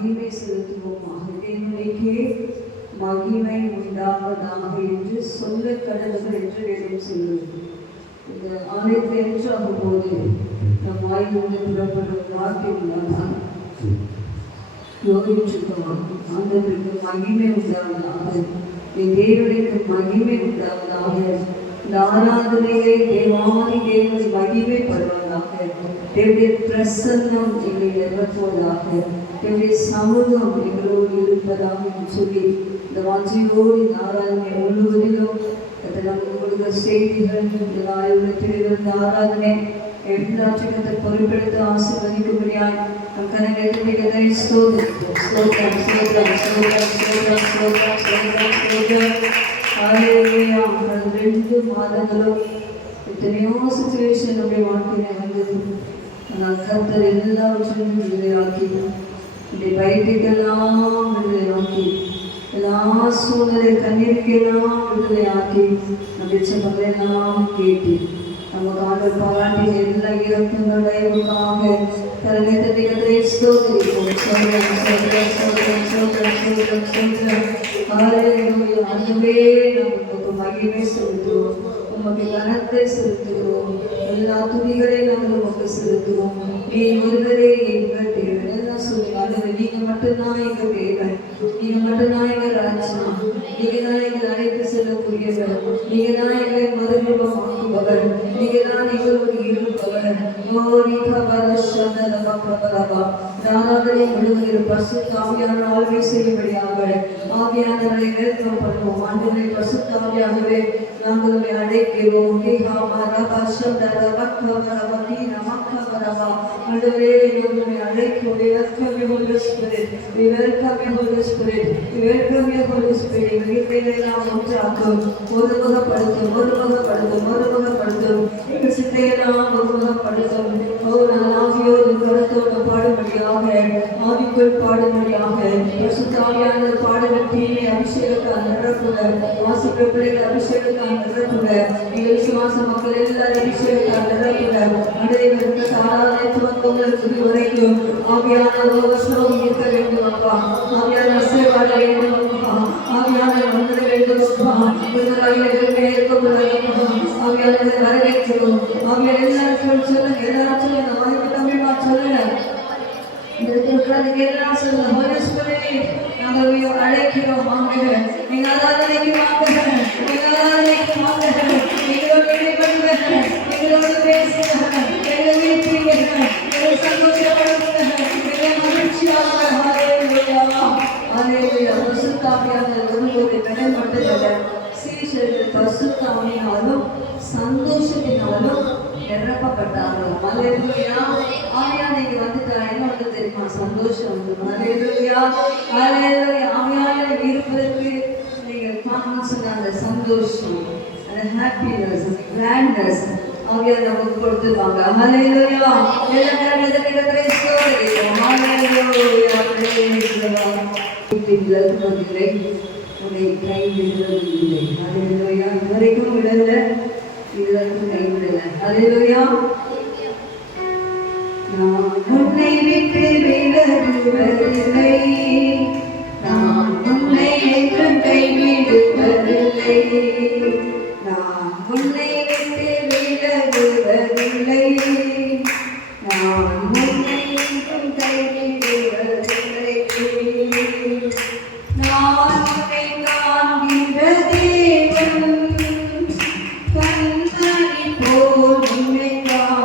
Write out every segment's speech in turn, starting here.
மகிமை செலுத்துவோமாக. தேவனுக்கே மகிமை உண்டாவதாக என்று சொல்ல கடவுள் என்று வேதம் சொல்லுவது. இந்த ஆலயத்தில் என்றாகும் போது நம் வாயிலிருந்து புறப்படும் வார்த்தைகளால் யோகிச்சுக்கோம். ஆண்டவருக்கு மகிமை உண்டாவதாக, தேவனுக்கு மகிமை உண்டாவதாக. இந்த ஆராதனையை தேவாதி தேவன் மகிமைப்படுவதாக. தேவனுடைய பிரசன்னம் எங்களை நிரப்புவதாக. தேவனுடைய சமூகம் எங்களோடு இருப்பதாக சொல்லி இந்த வாஞ்சையோடு இந்த ஆராதனை முழுவதிலும் உங்களுக்கு செய்திகள் இந்த நாளில் ஆராதனை எல்லாற்றையும் பொறுப்பெடுத்து ஆசீர்வதிக்கும்படியாய் நம் கரங்களை ஸ்தோத்திரம் ஸ்தோத்திரம் ஸ்தோத்திரம் ஸ்தோத்திரம் ஸ்தோத்திரம் ஸ்தோத்திரம் ஸ்தோத்திரம் ஸ்தோத்திரம். ஹல்லேலூயா. 2 மாதங்களும் எத்தனையோ சிச்சுவேஷன் நம்முடைய வாழ்க்கையில வந்தது. ஆனால் கர்த்தர் எல்லாவற்றையும் விடுதலையாக்கி நம்முடைய பயத்துக்கெல்லாம் விடுதலையாக்கி எல்லா சூழ்நிலை கண்ணீருக்கெல்லாம் விடுதலையாக்கி நம்முடைய சபையெல்லாம் கேட்டு நமக்கு ஆண்டவர் பாராட்டி எல்லா இறக்கங்கள் தயவுக்காக கரங்களை தட்டி கர்த்தரை ஸ்தோத்திரிப்போம். ஸ்தோத்திரம் ஸ்தோத்திரம் ஸ்தோத்திரம் ஸ்தோத்திரம் ஸ்தோத்திரம் ஸ்தோத்திரம். ஹல்லேலூயா. ஆண்டவரே, நமக்கு மகிமை செலுத்துவோம், உமக்கு கனத்தை செலுத்துகிறோம், எல்லா துதிகளை நாங்கள் உமக்கு செலுத்துவோம். நீ ஒருவரே எங்கள் தேவன். எல்லாம் சொல்லி ஆண்டவரே, நீங்க மட்டும்தான் எங்கள் தேவன், நீங்க மட்டும்தான் எங்கள் ராஜா, நீங்க தான் எங்களை அழைத்து செல்லக்கூடியவர், நீங்க தான் எங்களை மறுரூபமாக்குபவர், நீங்க தான் எங்களோடு இருப்பவர். ஆராதனை முழுவதும் பரிசுத்த ஆவியானவர் ஆளுகை செய்யும்படியாக ஆவியானவரை வேதம் பண்ணுவோம். ஆண்டவரை பரிசுத்த ஆவியானவரை நாங்கள் அழைக்கிறோம். ஆண்டவரே, நாங்கள் அழைக்கிறோம். Holy Spirit, we welcome you, Holy Spirit, we welcome you, Holy Spirit. எல்லாம் ஒன்றாக்கும், ஒருமுகப்படுத்தும், ஒருமுகப்படுத்தும், ஒருமுகப்படுத்தும், எங்கள் சிந்தையெல்லாம் ஒருமுகப்படுத்தும். நான் ஆவியோடு கருத்தோடு பாடும்படியாக, ஆவிக்குள் பாடும்படியாக, பரிசுத்த ஆவியானவர் பாடுகள் தீமை அபிஷேகத்தால் நிரப்புக, வாசிக்க பிள்ளைகள் அபிஷேகத்தால் நிரப்புக, எங்கள் விசுவாச மக்கள் எல்லாரும் அபிஷேகத்தால் நிரப்புக. அடைவதற்கு சாராதனை துவக்கங்களுக்கு வரைக்கும் ஆவியானவர் ஓவர்ஃப்ளோ இருக்க வேண்டும் அப்பா. ஆவியானவர் சேவாட வேண்டும் அப்பா. ஆவியானவர் வந்துட வேண்டும் அப்பா. ஆவியானவரை வரவேற்கிறோம். ஆவியார் எல்லாரும் சொல்லுங்க, எல்லாரும் சொல்லுங்க, வாய்ப்பு தமிழா சொல்லுங்க, எல்லாம் சொல்லுங்க. Holy Spirit, நாங்கள் அழைக்கிறோம். வாங்க, நீங்க ஆராதனைக்கு வாங்க, நீங்க ஆராதனைக்கு வாங்க, எங்களோடு இடைப்படுங்க, எங்களோடு பேசுங்க, எங்களை வீழ்த்துங்க, எங்களை சந்தோஷப்படுத்துங்க, எங்களை மகிழ்ச்சியாக. ஹல்லேலூயா, ஹல்லேலூயா. பரிசுத்த ஆவியானவர் ஒருவரை நடைபெற்றதில்ல. சீஷர்கள் பரிசுத்த ஆவியினாலும் சந்தோஷத்தினாலும் நிரப்பப்பட்டார்கள். ஹல்லேலூயா. ஆவியானவர் வந்துட்டார். என்ன வந்து தெரியுமா? சந்தோஷம் வந்து. ஹல்லேலூயா, ஹல்லேலூயா. ஆவியானவர் இருப்பதற்கு நீங்கள் பார்க்கணும் சொன்ன அந்த சந்தோஷம், அந்த ஹாப்பினஸ், கிளாட்னஸ் ஆவியானவர் நமக்கு கொடுத்துருவாங்க. ஹல்லேலூயா. எல்லாரும் இடத்துல ஸ்தோத்திரிப்போம். ஹல்லேலூயா, ஹல்லேலூயா. விடுவதில்லை, உன்னை கைவிடுவதில்லை. ஹல்லேலூயா. இதுவரைக்கும் விடல, இதுவரைக்கும் கைவிடல. ஹல்லேலூயா. நான் உன்னை விட்டு விலகுவதில்லை, நான் உன்னை என்றும் கைவிடுவதில்லை, நான் உன்னை விட்டு விலகுவதில்லை, நான் உன்னை என்றும் கைவிடுவதில்லை. நான் உன்னை காண்கின்ற தேவன், கண்மணி போல் உன்னை காண்கிறேன்.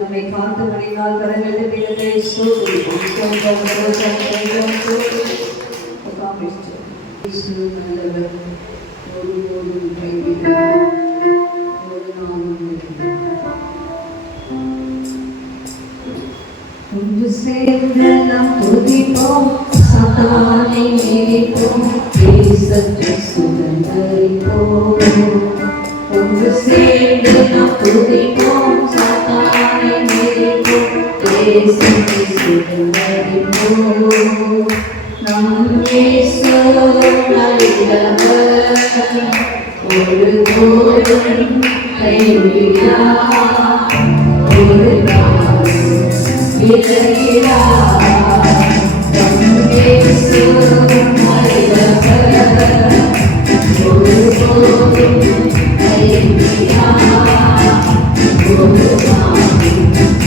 நம்மை காத்து மணினால் கரங்களுக்கு நல்லவர் ஒருபோதும் கைவிடார் ஒரு நாளும் ஒன்று சேர்ந்து நாம் துதிப்போம் சாத்தானை மீறிப்போம் தேசத்தை சுதந்தரிப்போம் ஒன்று சேர்ந்து நாம் துதிப்போம் சாத்தானை மீறிப்போம் தேசத்தை சுதந்தரிப்போம் நம் இயேசு நல்லவர் ஒருபோதும் கைவிடார் ஒரு நாளும் விலகிடார் நம் இயேசு நல்லவர் ஒருபோதும் கைவிடார் ஒரு நாளும் விலகிடார்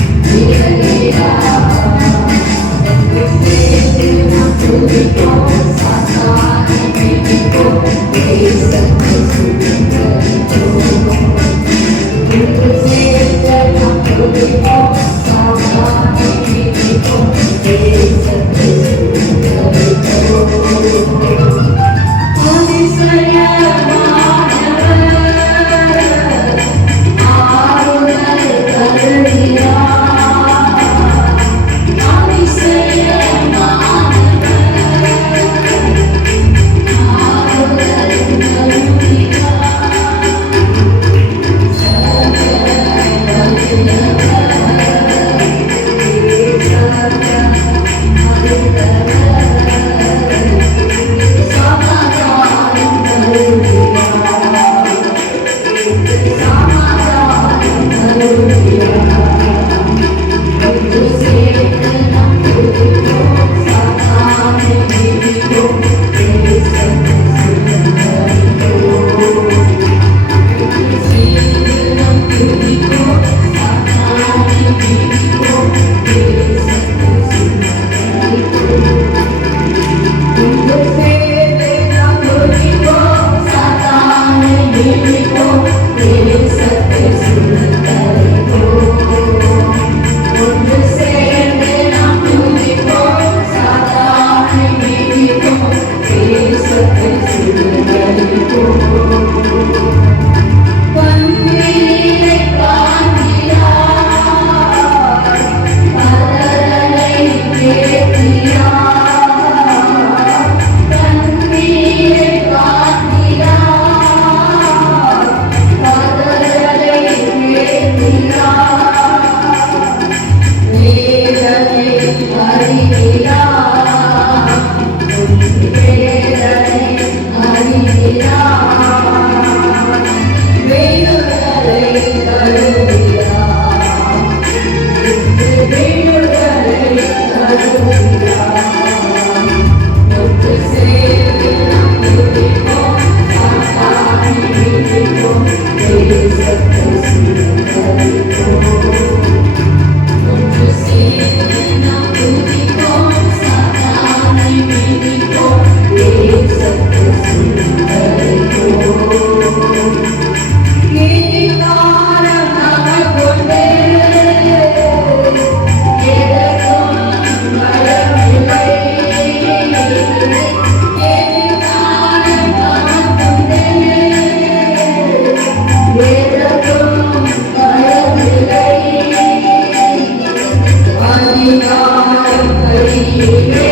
One அதிகாரம் கையிலே,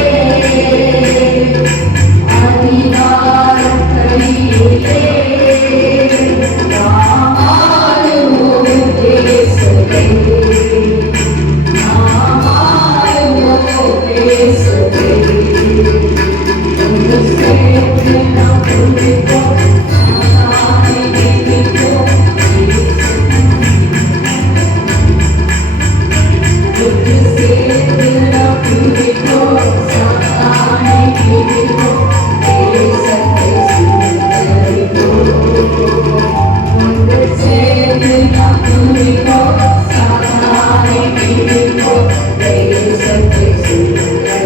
அதிகாரம் கையிலே, நாம் ஆளுவோம் தேசத்தை, நாம் ஆளுவோம் தேசத்தை. ஒன்று சேர்ந்து நாம் துதிப்போம், சாத்தானை மிதிப்போம். ஒன்று சேர்ந்து நாம் துதிப்போம், சாத்தானை மிதிப்போம். தேசத்தை சுதந்தரிப்போம். ஒன்று சேர்ந்து நாம் துதிப்போம், சாத்தானை மிதிப்போம். தேசத்தை சுதந்தரிப்போம்.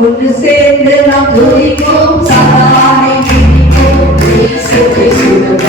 ஒன்று சேர்ந்து நாம் துதிப்போம், சாத்தானை மிதிப்போம், இயேசுவை சுடப்போம்.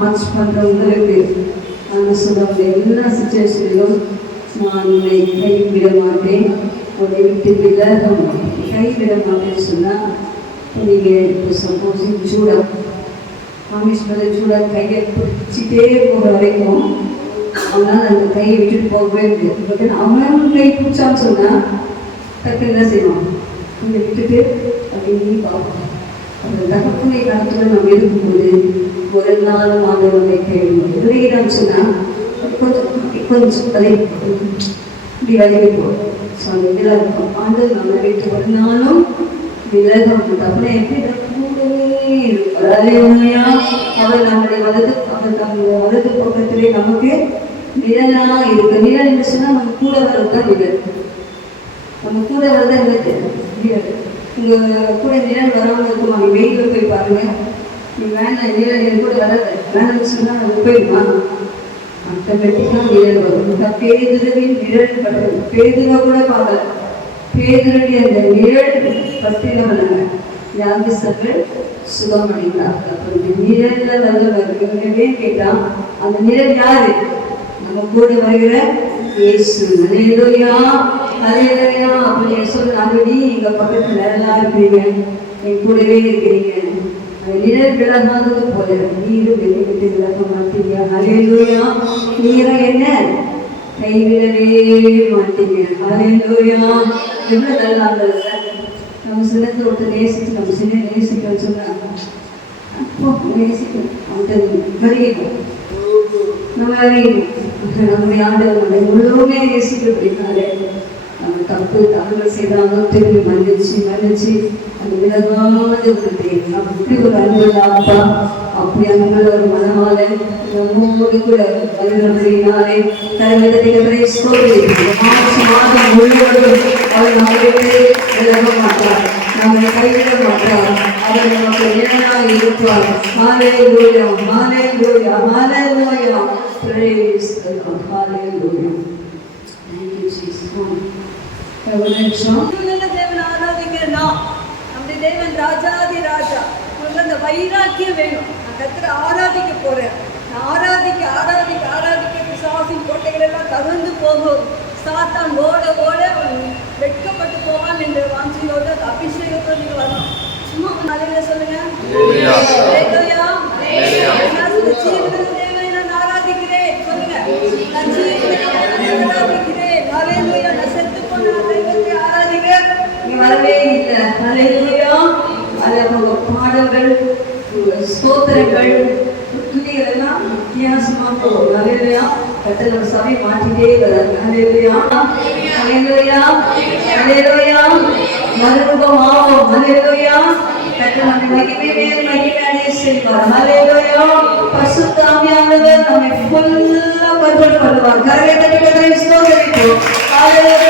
மார்ச் பண்ணுறவங்களுக்கு அந்த சொல்லுவாங்க, எல்லா சுச்சுவேஷனிலும் நான் உன்னை கைவிட மாட்டேன், உன்னை விட்டு விலக மாட்டேன். கைவிட மாட்டேன்னு சொன்னால் நீங்கள் இப்போ சப்போஸ் சூடாக மாமிஸ் மேலே சூடாக கையை பிடிச்சிட்டே போகிற வரைக்கும் அவனால் அந்த கையை விட்டுட்டு போகவே முடியாது. அவன் கை பிடிச்சான்னு சொன்னால் டக்குன்னு என்ன செய்வான், கொஞ்சம் விட்டுட்டு அப்படின்னு பார்ப்போம். அந்த தகப்பனை காலத்தில் நம்ம இருக்கும்போது ஒரு நாள் மாணவர்களை கேள்வி விளையிடான்னு சொன்னால் கொஞ்சம் அதை இப்படி விலகி போகும். ஸோ அந்த இதில் இருக்கும் ஆண்டு நம்ம வீட்டு ஒரு நாளும் விலகம் அப்படின்னா எப்படி கூடவே இருக்கும். அவர் நம்முடைய அவர் நம்முடைய வலது பக்கத்திலே நமக்கு நிழலாக இருக்கு. நிழல் என்று சொன்னால் நம்ம கூட வரதான் நிழல், நம்ம கூட வரதான் நிழல். இங்கே கூட நிழல் வராமல் இருக்குமா? நீ வெயிலில் போய் பாருங்க. நீ வேணாம் நிழல் என் கூட வராது வேணும்னு சொன்னால் அது போயிடுமா? ஆட்டோமேட்டிக்காக நிழல் வரும். பேதுருவின் நிழல் படுறது பேதுரை கூட பார்க்கல. பேதுருடைய அந்த நிழல் பற்றினவனாங்க வியாதிஸ்தர்கள் சுகமடைந்தார்கள். அப்போ இந்த நிழல்ல நல்லவர் இவங்களே கேட்டால் அந்த நிழல் யாரு? நம்ம கூட வருகிற இயேசு. அல்லேலூயா அல்லேலூயா. அப்ப நீங்க சொல்றாங்க, எங்க பக்கத்துல நிழலா இருக்கிறீங்க, என் கூடவே இருக்கிறீங்க. அந்த நிழல் விலகாதது போல நீரும் என்னை விட்டு விலக மாட்டீங்க. அல்லேலூயா. நீரும் என்ன கைவிடவே மாட்டீங்க. அல்லேலூயா. எவ்வளவு நல்லா இருந்தது. நம்ம சிலத்தை ஒருத்தர் நேசிச்சு நம்ம சின்ன நேசிக்க சொன்னாங்க. அப்போ நேசிக்கணும் அவன்கிட்ட வருகிறோம். நம்ம நம்முடைய ஆண்டவர்களை முழுமே நேசிக்கிறதுனாலே நம்ம தப்பு தவறுகள் செய்தாலும் திரும்பி மன்னிச்சு அந்த விலகாத ஒரு தேவை. அப்படி ஒரு அன்புள்ள அப்பா, அப்படி அன்புள்ள ஒரு மனமால நம்மோடு கூட வருகிறபடினாலே தலைவரை மார்ச் மாதம் முழுவதும் அவர் நம்மளே விலக மாட்டார், நம்மளை கைவிட மாட்டார். அவர் நமக்கு நிழலாக இருப்பார். ஹல்லேலூயா ஹல்லேலூயா ஹல்லேலூயா. Praise the Lord. Hallelujah. Thank you, Jesus. ஒரு நிமிஷம். தேவன் ஆராதிக்கிறனா, நம்முடைய தேவன் ராஜாதி ராஜா. உங்களுக்கு அந்த வைராக்கியம் வேணும். நான் கர்த்தரை ஆராதிக்க போறேன். நான் ஆராதிக்க ஆராதிக்க ஆராதிக்க பிசாசின் கோட்டைகள் எல்லாம் தகர்ந்து போகும். சாத்தான் ஓட ஓட வெட்கப்பட்டு போவான் என்ற வாஞ்சியோட அபிஷேகத்தோடு நீங்க வரணும். சும்மா நாளையில சொல்லுங்க. ஹல்லேலூயா. தேவனை நான் ஆராதிக்கிறேன் சொல்லுங்க. நான் ஆராதிக்கிறேன். ஹல்லேலூயா. நான் செத்து போன தெய்வத்தை ஆராதிக்கிறேன். நீ வரவே இல்லை. ஹல்லேலூயா. அவங்க பாடல்கள் ஸ்தோத்திரங்கள் துதிகள் எல்லாம் வித்தியாசமா போகும். ஹல்லேலூயா. கர்த்தர் சபை மாற்றிட்டே வராங்க. ஹல்லேலூயா ஹல்லேலூயா ஹல்லேலூயா. மறுரூபமாவோம். ஹல்லேலூயா. கர்த்தர் நம்மை மகிமை மேல் மகிமை அடைய செய்வார். ஹல்லேலூயா. பரிசுத்த ஆவியானவர் நம்மை ஃபுல்லா கண்ட்ரோல் பண்ணுவார். கரங்களை தட்டி கர்த்தரை ஸ்தோத்திரிப்போம். ஹல்லேலூயா.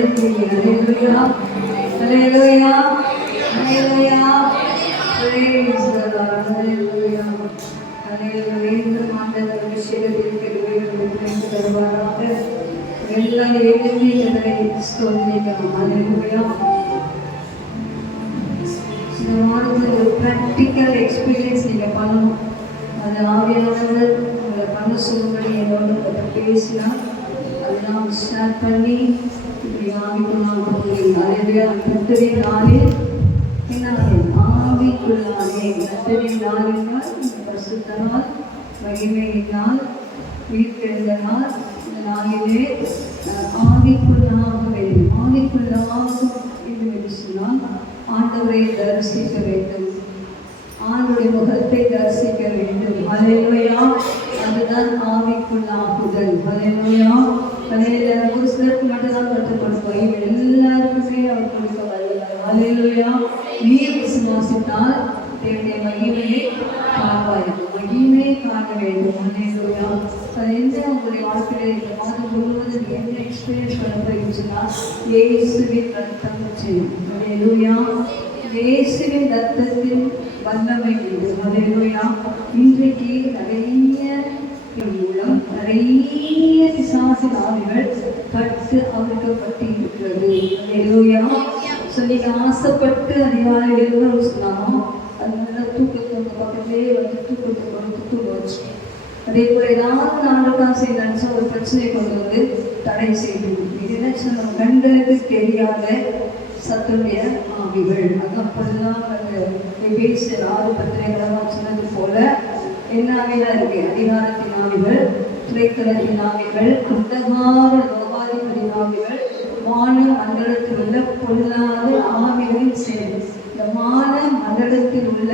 இருக்கீங்க. ஹalleluya, ஹalleluya, ஹalleluya. Praise the Lord. ஹalleluya, ஹalleluya. இந்த மாண்டவர் விஷயத்தில் கிருபையை தருவாராக. எல்லாரும் எழுதி இதனை ஸ்தோத்திரிக்கிறோம். ஹalleluya. இந்த வாரத்தில் ஒரு ப்ராக்டிக்கல் எக்ஸ்பீரியன்ஸ் நீங்கள் பண்ணணும். அது ஆவியானவர் உங்களை பண்ண சொல்லும்படி என்னோட பேசினா அதை நாம் ஷேர் பண்ணி இப்படி ஆவிக்குள்ளாக போகிறீங்க. அதே கர்த்தரை நாளில் ஆவிக்குள்ளானே கர்த்தரை நாளினால் பரிசுத்த நாள், மகிமையினால், உயிர்த்தெழுந்த நாள், இந்த நாளிலே ஆவிக்குள்ளாக வேண்டும். ஆவிக்குள்ளாக என்று சொன்னால் ஆண்டவரை தரிசிக்க வேண்டும், ஆண்டுடைய முகத்தை தரிசிக்க வேண்டும். ஹalleluya. அதுதான் ஆவிக்குள்ளாகுதல். ஹalleluya. ஒரு சிலருக்கு மட்டும்தான் கற்றுக் கொடுப்போம், எல்லாருக்குமே அவர் கொடுக்க வல்லவர். ஹalleluya. நீ விசுவாசித்தால் தேவனுடைய மகிமையை காண்பாய், மகிமையை காண வேண்டும். ஹalleluya. அது எந்த உங்களுடைய வாழ்க்கையில் இந்த மாதம் முழுவதும் என்ன எக்ஸ்பீரியன்ஸ் பண்ண போயிருச்சுன்னா இயேசுவின் ரத்தம் செய்யும். ஹalleluya. இயேசுவின் ரத்தத்தின் வல்லமை உண்டு. ஹalleluya. இன்றைக்கு நிறைய மூலம் நிறைய பிசாசின் ஆவிகள் கட்டு அவிழ்க்கப்பட்டு இருக்கிறது. ஹalleluya. நீங்க ஆசைப்பட்டு அதிகாரிகள் சொன்னாலும் அது நல்லா தூக்கத்தை உங்க பக்கத்திலேயே வந்து தூக்கத்தை கொடுத்து தூங்க வச்சு, அதே போல ஏதாவது நாளுக்காக செய்ய நினைச்சா ஒரு பிரச்சனையை கொண்டு வந்து தடை செய்யும். இது என்ன நம்ம கண்களுக்கு தெரியாத சத்துடைய ஆவிகள். அது அப்பெல்லாம் பேசுகிற 6:10 சொன்னது போல என்ன ஆவிலாம் இருக்கு? அதிகாரத்தின் ஆவிகள், திரைக்கலத்தின் ஆவிகள், அந்தகார லோகாதிபதியின் ஆவிகள், வான மண்டலத்தில் உள்ள பொல்லாத ஆவிகளின் சேர்ந்து. இந்த வான மண்டலத்தில் உள்ள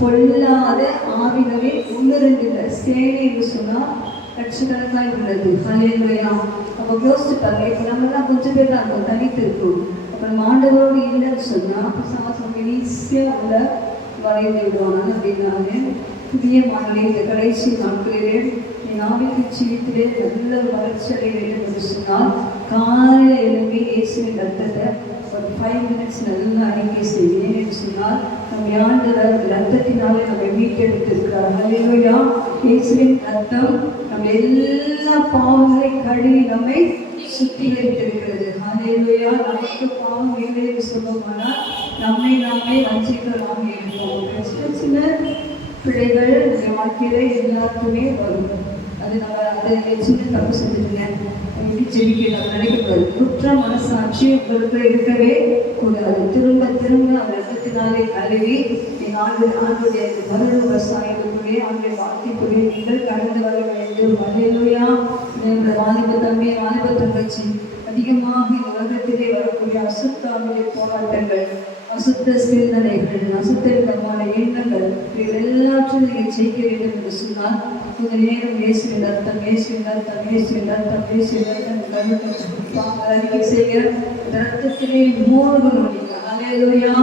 பொல்லாத ஆவிகளில் 1-2 சேனை என்று சொன்னால் லட்சக்கணக்காய் உள்ளது. ஹalleluya. அப்போ யோசிச்சு பாருங்க, இப்போ நம்மளாம் கொஞ்சம் பேர் தான் இருக்கும், தனித்து இருக்கும். அப்புறம் ஆண்டவரோடு இல்லைன்னு சொன்னால் பிசாசம் ஈஸியாக உள்ள வரைந்து விடுவாங்க. அப்படின்னாலே புதிய மாநில இந்த கடைசி நாட்களிலே என் ஆவிக்கு ஜீவித்திலே நல்ல வளர்ச்சி அடைய வேண்டும் என்று சொன்னால் காலை எழுப்பி இயேசுவின் ரத்தத்தை ஒரு 5 minutes நல்லா அறிக்கை செய்வேன் என்று சொன்னால் நம்ம ஆண்டவர் ரத்தத்தினாலே நம்மை மீட்டெடுத்திருக்கிறார். ஹalleluya. இயேசுவின் ரத்தம் நம்ம எல்லா பாவங்களை கழுவி நம்மை சுத்திகரித்திருக்கிறது. ஹalleluya. நமக்கு பாவம் இல்லை என்று சொல்லுவோம்னா நம்மை நாமே வஞ்சிக்கலாக இருப்போம். சின்ன பிள்ளைகள் வாழ்க்கையில எல்லாருக்குமே வரும். அது நம்ம அதை சின்ன தப்பு செஞ்சுட்டுங்க எப்படி ஜெயிக்க நினைக்கக்கூடாது. குற்ற மனசாட்சி உங்களுக்கு இருக்கவே கூடாது. திரும்ப திரும்ப அவர் ரத்தத்தினாலே கழுவி ஆண்டுடைய வருட விவசாயத்துக்குள்ளே அவருடைய வாழ்க்கைக்குள்ளே நீங்கள் கடந்து வர வேண்டும். ஹalleluya. வாலிப தம்பி, வாலிப தங்கச்சி, அதிகமாக இந்த உலகத்திலே வரக்கூடிய அசுத்தாவிலே போராட்டங்கள், அசுத்த சிந்தனைகள், அசுத்தமான எண்ணங்கள், இது எல்லாற்றும் நீங்கள் ஜெயிக்க வேண்டும் என்று சொன்னால் கொஞ்ச நேரம் இயேசுவின் ரத்தம், இயேசுவின் ரத்தம், இயேசுவின் ரத்தம், இயேசுவின் ரத்தம் அறிக்கை செய்ய ரத்தத்திலே மூழ்கணும். நீங்கள் ஹalleluya.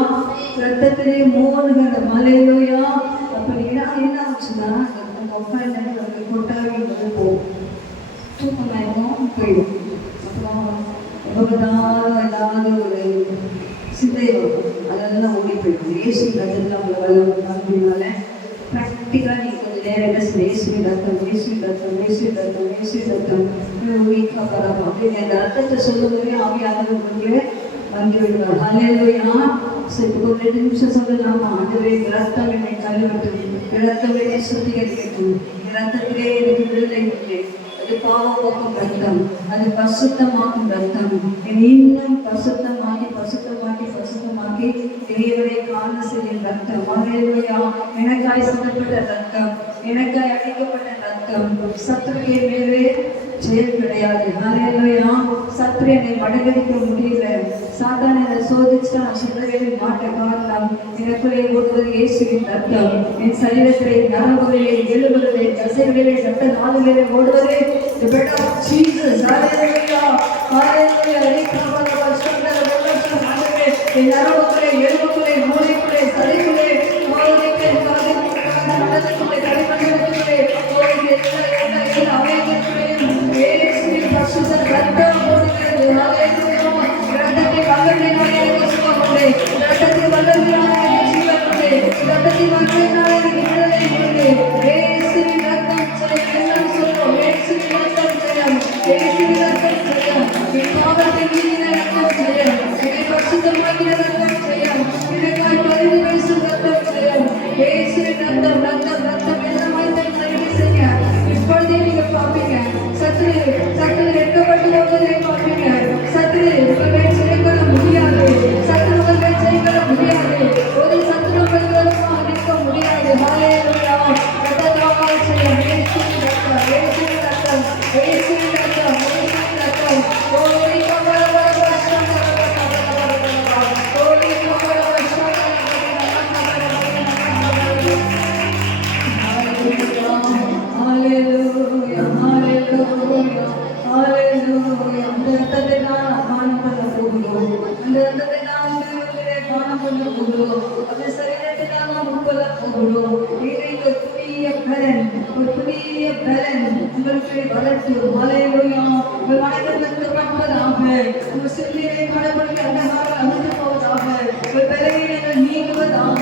ரத்தத்திலே மூழ்கணும். ஹalleluya. அப்போ நீங்கள் என்ன ஆச்சுன்னா அந்த உட்கார்ந்து அந்த கொட்டாவி வந்து போகும், தூக்கமாயிடும், போயிடும். அப்புறம் எப்போதாலும் ஏதாவது ஒரு சிந்தை வரும், அதெல்லாம் ஓடி போயிடும். இயேசுவின் ரத்தத்தில் அவங்களை வல்லமைனால ப்ராக்டிக்கலாக நீங்கள் கொஞ்சம் நேரம் என்ன செய்ய இயேசுவின் ரத்தம், இயேசுவின் ரத்தம், இயேசுவின் ரத்தம், இயேசுவின் ரத்தம் வீக்காக வராமல் அப்படின்னு அந்த ரத்தத்தை சொல்லும்போதே ஆவியானவர் வந்து வந்து விடுவார். ஹalleluya. சரி, ஒரு 2 நிமிஷம் சொல்லலாமா? ஆண்டவரே ரத்தம் என்னை கழுவட்டும், ரத்தம் என்னை சுத்திகரிக்கட்டும், ரத்தத்திலே எனக்கு விடுதலை உண்டு, அது பாவம் போக்கும் ரத்தம், அது பசுத்தமாக்கும் ரத்தம், என்னை இன்னும் பசுத்தமாக்கி பசுத்தமாக்கி பசுத்தமாக்கி தேவனை காண செய்யும் ரத்தம். ஹalleluya. எனக்காய் சிந்தப்பட்ட ரத்தம், எனக்காய் அடிக்கப்பட்ட ரத்தம். சத்துருவிய மேலே ஜெயம் கிடையாது. ஹalleluya. சத்துரு என்னை மடங்கடிக்க முடியல, சாத்தான் என்னை சோதிச்சா நான் சொல்லவே மாட்ட காரணம் எனக்குள்ளே ஓடுவது இயேசுவின் ரத்தம். என் சரீரத்திலே நரம்புகளிலே எலும்புகளிலே தசைகளிலே ரத்த நாடுகளிலே ஓடுவதே the blood of Jesus. ஹalleluya. ஹalleluya. என் நரம்புகளே எலும்புகளே மூளைகளே சதைகளே மூளைகளே நடனத்துக்குள்ளே கடிமண்டலத்துக்குள்ளே அவைகளுக்குள்ளே இயேசுவின் பரிசுத்த ரத்தம் ஓடுகிறது. ஹalleluya. போகிறோம். அந்த சரீரத்தில் நாம் உட்கொள்ள போகிறோம். இறைவ புதிய பலன், ஒரு புதிய பலன் உங்களுக்கு வரட்டும். ஹல்லேலூயா. உங்கள் மனதில் திறப்பதாக, உங்கள் சிந்தையை கடவுளுக்கு அந்தகார அழிந்து போவதாக, உங்கள் பலவீனங்கள் நீங்குவதாக.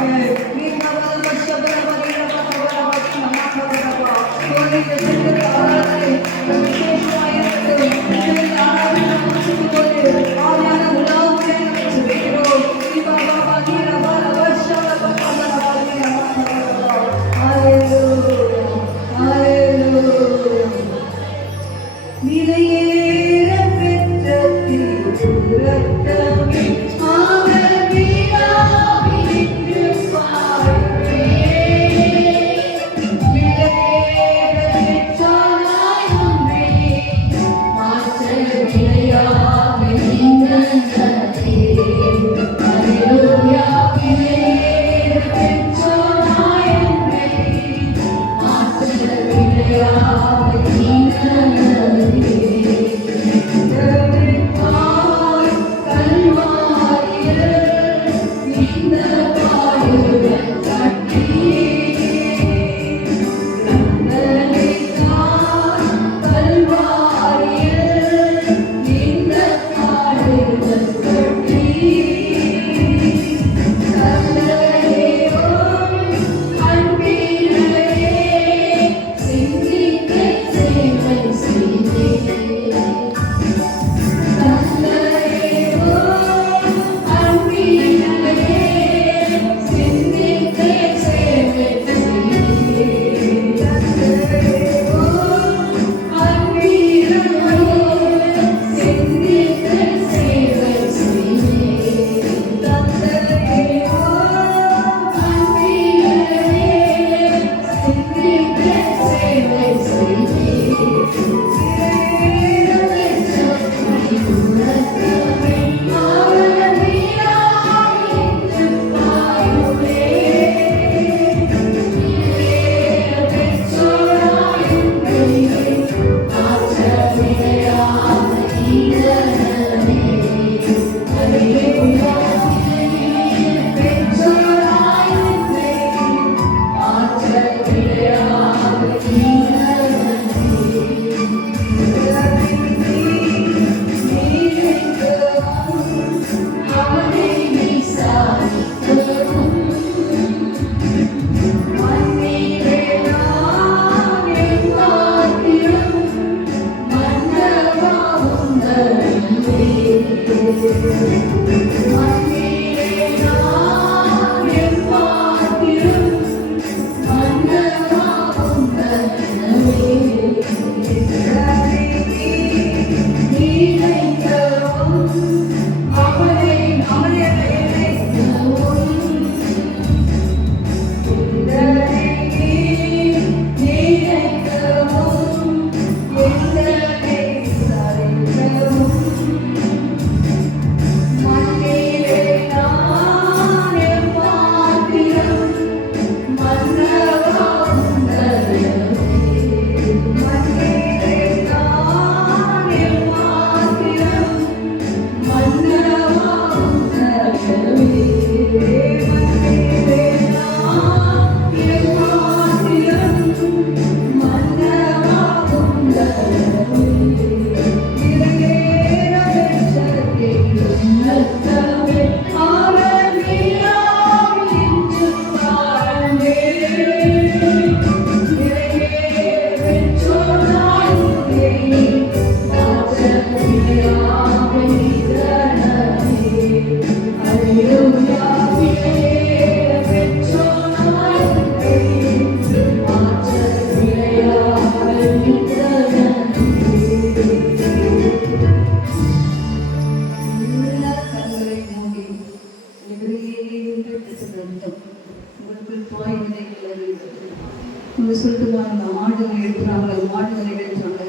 மாடுகள் எடுக்கிறாங்க, மாடுகளை எடுக்கிறாங்க.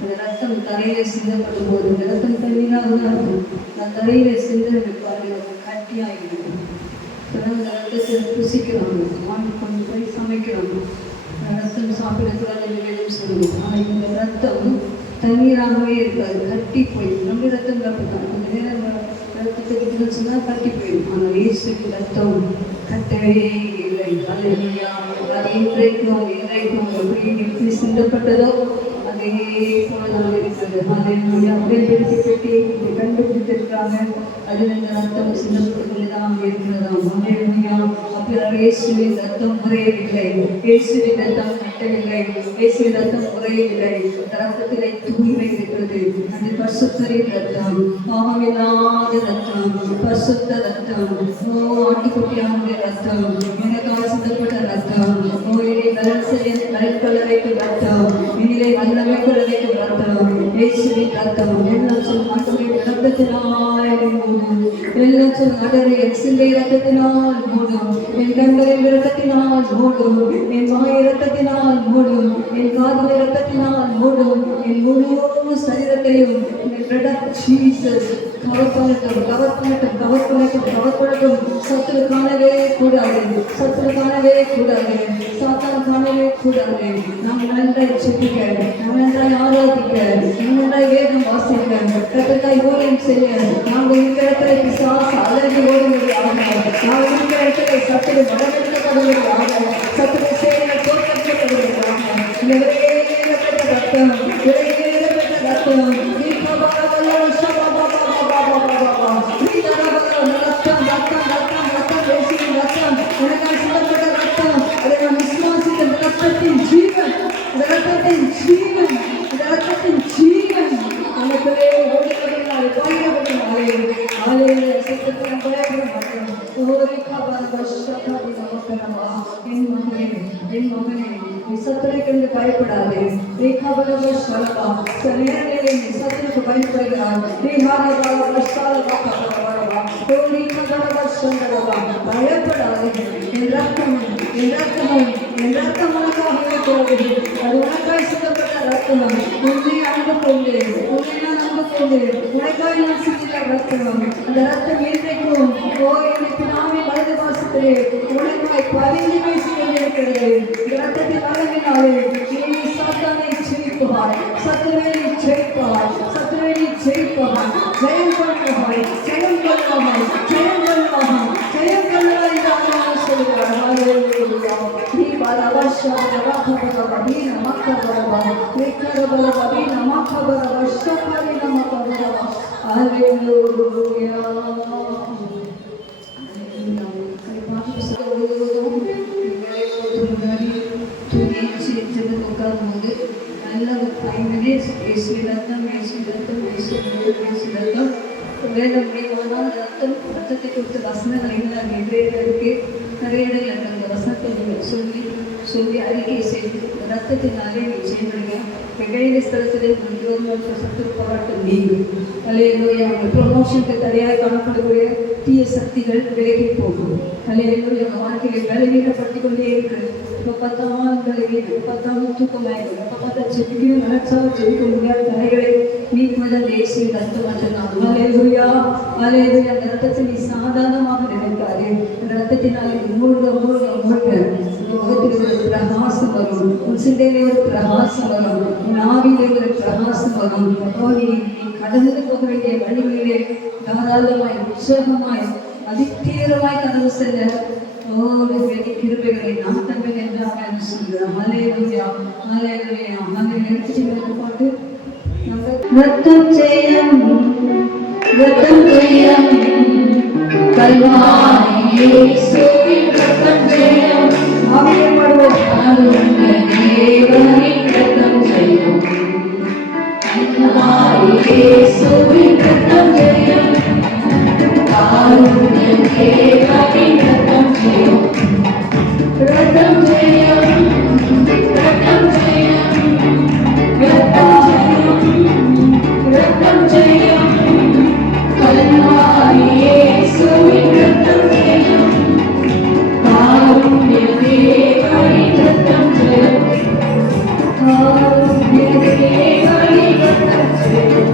அந்த ரத்தம் தரையில சிந்தப்படும் போது இந்த ரத்தம் தண்ணீராக தான் இருக்கும். அந்த தரையில சிந்த பாருங்க கட்டியாகிடும். அந்த ரத்தத்தை புசிக்கிறாங்க, மாடு கொண்டு போய் சமைக்கிறாங்க. ரத்தம் சாப்பிடக்கூடாது சொல்லுவோம். ஆனால் இந்த ரத்தம் தண்ணீராகவே இருக்காது, கட்டி போய் நம்ம ரத்தம் சாப்பிட்டாங்க. கொஞ்ச நேரம் ரத்தத்தை எடுத்துக்கிட்டுன்னு சொன்னால் கட்டி போயிடும். ஆனால் இயேசுவின் ரத்தம் கட்டவே இல்லை. அல்லேலூயா. அது இன்றைக்கும் எப்படி சிந்தப்பட்டதோ அதே போலதான் இருக்கிறது. அல்லேலூயா. உடன்படிக்கை பெட்டி கண்டுபிடித்திருக்காங்க. அதில் இந்த ரத்தம் சிந்தப்பட்டுதான் இருக்கிறதாம். அல்லேலூயா. அப்போ இயேசுவின் ரத்தம் குறையவில்லை, இயேசுவின் ரத்தம் கட்டவில்லை, இயேசுவின் ரத்தம் குறையவில்லை. இந்த ரத்தத்திலே தூய்மை இருக்கிறது. அது பரிசுத்தரின் ரத்தம், பாவமில்லாத ரத்தம், பரிசுத்த ரத்தம். ஆட்டுக்குட்டியானுடைய ரத்தம், எனக்காக சிந்தப்பட்ட ரத்தம். இதை நலன் செய்ய நலன்கொள்ள வைக்கும் ரத்தம், இதிலே நல்லவை கொள்ள வைக்கும் ரத்தம், இயேசுவின் ரத்தம். எல்லாம் சொல்லும் ஆண்டவரின் ரத்தத்தினால் மூடும், எல்லாம் சொல்லும் ஆண்டவரே என் சிந்தை ரத்தத்தினால் மூடும், என் கண்களின் இரத்தத்தினால் மூடும், என் வாய் இரத்தத்தினால் மூடும், என் காதுகளை இரத்தத்தினால் மூடும், என் முழு சரீரத்தையும் சத்துரு காணவே கூடாது, சத்துரு காணவே கூடாது, சாத்தான் காணவே கூடாது. நாம் நன்றாய் செபிக்க, நாம் நன்றாய் ஆராதிக்க, நாம் நன்றாய் வேதம் வாசிக்க, கர்த்தருக்காய் ஊழியம் செய்ய, நாங்கள் இருக்கிற இடத்துல பிசாசு அலறி ஓடுவதாக, நாம் இருக்கிற இடத்துல சத்துரு மடமெடுக்கப்படுவதாக, சத்துரு சேனை தோற்கடிக்கப்படுவதாக. நிறைவேறப்பட்ட ரத்தம், நிறைவேறப்பட்ட ரத்தம், சத்துரைக்கு பயப்படாது. சத்துருக்கு பயப்படுகிறார். பயப்படாது. என் ரத்தம், என் ரத்தமும், என் ரத்தம் உனக்காக இருக்கிறது. அது உனக்காய் சிந்தப்பட்ட ரத்தம். உன்னை அன்பு கொண்டு, உன்னை நான் அன்பு கொண்டு, உனக்காய் நான் சிந்தித்த ரத்தம். அந்த ரத்தம் இன்றைக்கும் இன்னைக்கு நாமே வலது வாசத்திலே உனக்காய் பரிந்து பேசிக் கொண்டிருக்கிறது. இந்த ரத்தத்தின் அளவினாலே நீ சாத்தானை ஜெயிப்பாய், சத்துருவை ஜெயிப்பாய், சத்துருவை ஜெயிப்பாய், ஜெயம் கொள்வாய், ஜெயம் கொள்வாய், ஜெயம் கொள்வாய், ஜெயம் கொள்வாய் என்று சொல்கிறார். ஹல்லேலூயா. நீ பரவச ரகபரபீன மக்கபரப விக்கரபரபீன மக்கபரப ஷபரின மக்கபரப. ஹல்லேலூயா. உட்காரும்போது நல்ல ஒரு 5 minutes ரத்தம் வேதம் முடிவானால் ரத்தத்தை கொடுத்த வசனங்கள் என்ன நிறைய இருக்கு. நிறைய இடங்கள் அந்த வசனத்தை நீங்கள் சொல்லி அறிக்கை செய்து ரத்தத்தினாலே நீ செய்யணுங்க. வெகையில ஸ்தலத்திலே சத்துரு போராட்டம் நீங்கும். அல்லேலூயா. ப்ரொமோஷனுக்கு தடையாக காணப்படக்கூடிய தீய சக்திகள் விலகி போகும். அல்லேலூயா. வாழ்க்கையை பலவீனப்படுத்திக் கொண்டே இருக்கிறது. இப்போ பார்த்தாலும் தூக்கமாயிடும். இப்போ பார்த்தா ஜெபிக்கணும் நினைச்சாலும் ஜெபிக்க முடியாத தடைகளை நீக்குவதன் இயேசுவின் ரத்தம் மட்டும்தான். அல்லேலூயா. அல்லேலூயா. அந்த ரத்தத்தை நீ சாதாரணமாக நினைக்காதே. அந்த ரத்தத்தினால் மூழ்க முகத்தில் ஒரு பிரகாசம் வரும், உன் சிந்தையிலே ஒரு பிரகாசம் வரும், உன் ஆவியிலே ஒரு பிரகாசம் வரும். நீ கடந்து போக வேண்டிய வழிகளிலே தாராளமாய் உற்சாகமாய் அதிதீவிரமாய் கடந்து செல்ல கிருபைகளை நான் தம்பி என்றாங்க சொல்கிறேன். ஹல்லேலூயா. ஹல்லேலூயா. எடுத்துட்டு பாட்டு ரத்தம் ஜெயம், ரத்தம் ஜெயம், கல்வாரி இயேசுவின் ரத்தம் ஜெயம். ஆவியை பாடுவோம். தேவனின் ரத்தம் ஜெயம், கல்வாரி இயேசுவின் ரத்தம் ஜெயம், காருண்ய தேவனின் ரத்தம் ஜெயம், ரத்தம் ஜெயம், ரத்தம் ஜெயம், ரத்தம் ஜெயம், ரத்தம் ஜெயம், கல்வாரி இயேசுவின் ரத்தம் ஜெயம், காருண்ய தேவனின் ரத்தம் ஜெயம், காருண்ய தேவனின் ரத்தம் ஜெயம்.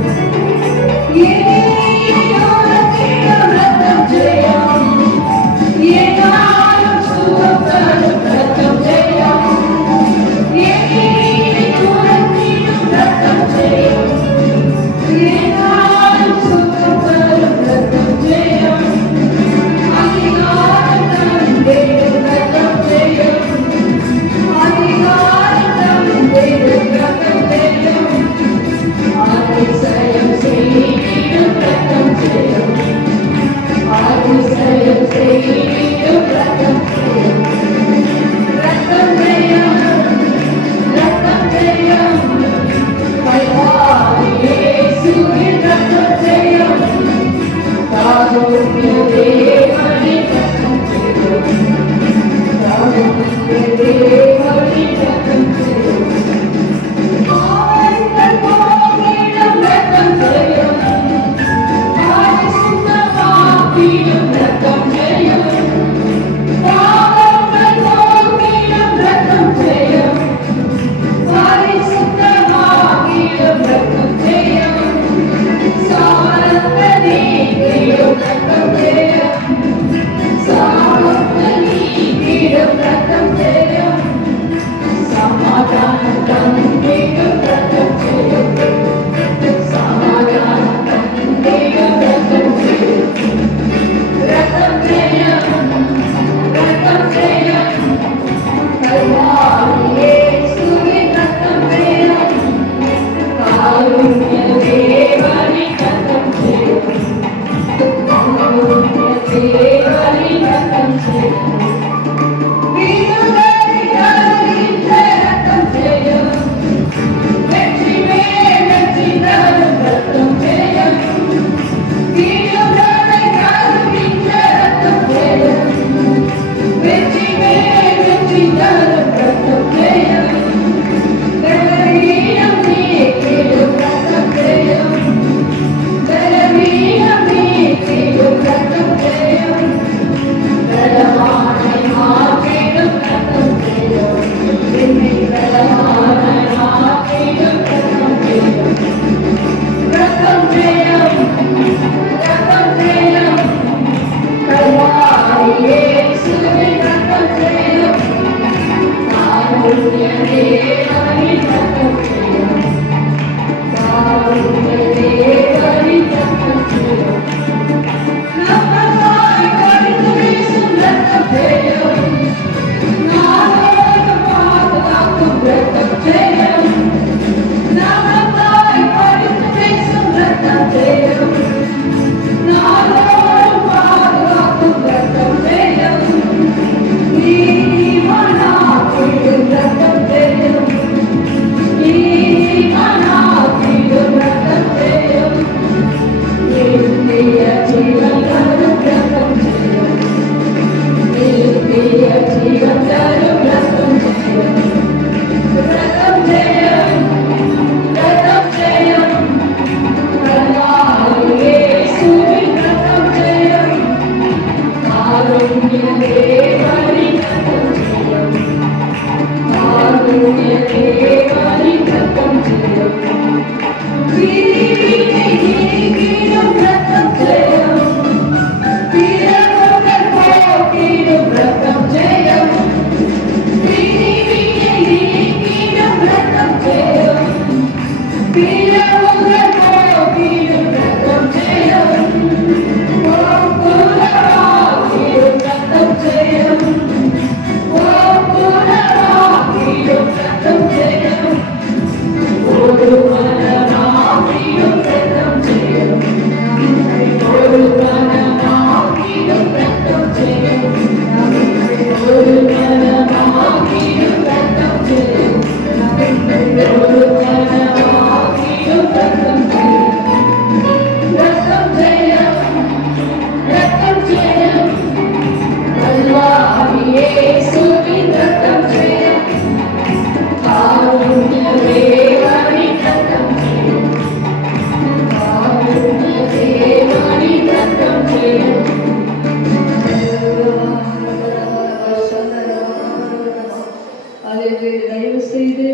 தயவு செய்து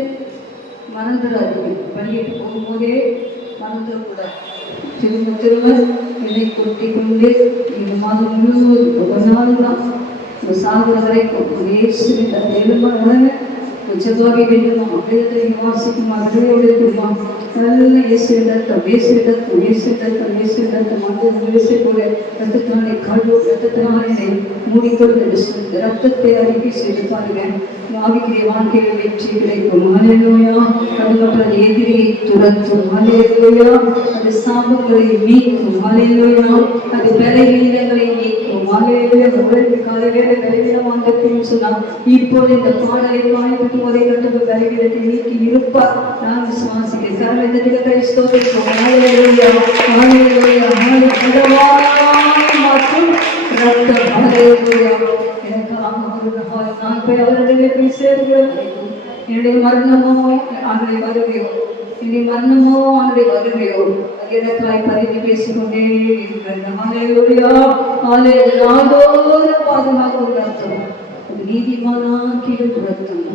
மறந்துடாதீங்க. பள்ளிக்கு போகும்போதே மறந்துடக்கூடாது. திரும்ப திரும்ப என்னை கொட்டி கொண்டு இந்த மாதம் முழுவதும் ஒரு நாள் தான் சாகுற வரைக்கும் இயேசுவின் அந்த எலும்பான ஜெபாவி வேண்டுமா, வேதத்தை வாசிக்குமா, விடுதலை இருக்குமா, நல்ல இயேசுவிடத்தம் இயேசுவிடத்தம் இயேசுவிடத்தம் இயேசுவிடத்தம் அந்த இயேசு கூட ரத்தத்தினாலே கழுவு, ரத்தத்தினாலே மூடிக்கொண்டு ரத்தத்தை அறிக்கை செய்து பாருங்க. ஆவிக்குரிய வாழ்க்கையில் வெற்றி கிடைக்கும். ஹல்லேலூயா. கடவுளற்ற எதிரியை துரத்தும். ஹல்லேலூயா. அது சாபங்களை நீக்கும். ஹல்லேலூயா. அது பலவீனங்களை நீக்கும். ஹல்லேலூயா. உங்களுக்கு காலையில பலவீனமாக இருக்குன்னு சொன்னால் இப்போது இந்த பாடலை வாய்ப்புக்கு ஒரே கட்டுக்கு பலவீனத்தை நீக்கி இருப்பார். நான் விசுவாசிக்கிறேன். கரலை தட்டிக கிறிஸ்தோவிற்கும். ஹல்லேலூயா. ஹல்லேலூயா. மற்றும் ரத்தம். ஹல்லேலூயா. நான் போய் அவரிடமே போய் சேர்கிறேன். என்னுடைய மரணமோ அவருடைய வருகையோ, என்னுடைய மரணமோ அவருடைய வருகையோ அது எனக்காய் பறித்து பேசிக்கொண்டே இருக்கிறேன். ஹல்லேலூயா. ஹல்லேலூயா. பாதுகாக்கும் ரத்தம், அது நீதிமானாக்கிடும் ரத்தம்,